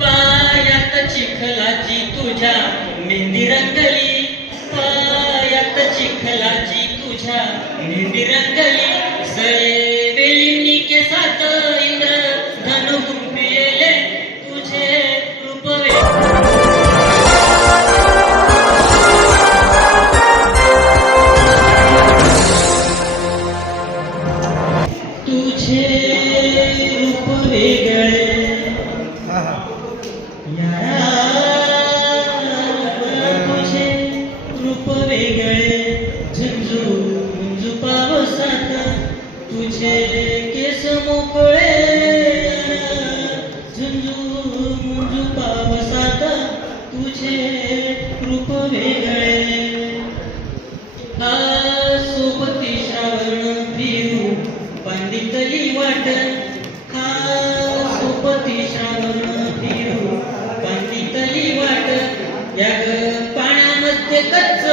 पायात चिखलाची तुझ्या मेहंदी रंगली. पायात चिखलाची तुझ्या मेहंदी रंगली. रूप वेगळे झुंजू झुंजू पावसात. तुझे केस मोकळे झुंजू मुंजू पावसात. तुझे रूप वेगळे. हा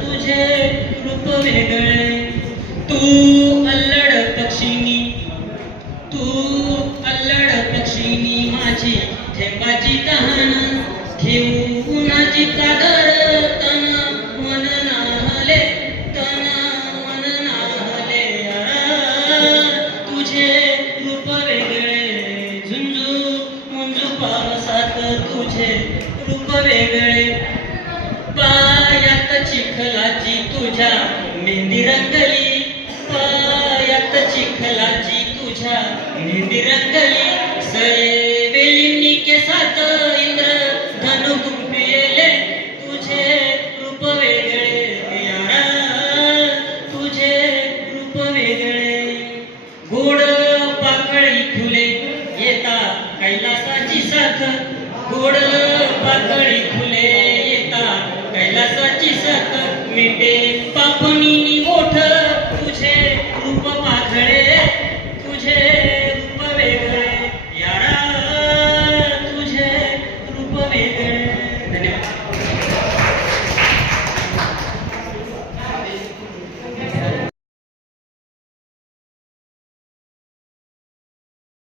तुझे रूप वेगळे तू अल्लड पक्षिनी तू अल्लड पक्षिनी माझी थेंबाची तहान ठेवू उन्हाची चादर. पावसात तुझे रूप वेगळे. पायात चिखलाची तुझ्या मेहंदी रंगली पायात चिखलाची तुझ्या मेहंदी रंगली सरे कैलासाची गोड पातळी फुले येतात. कैलासाची सत मिटे पापण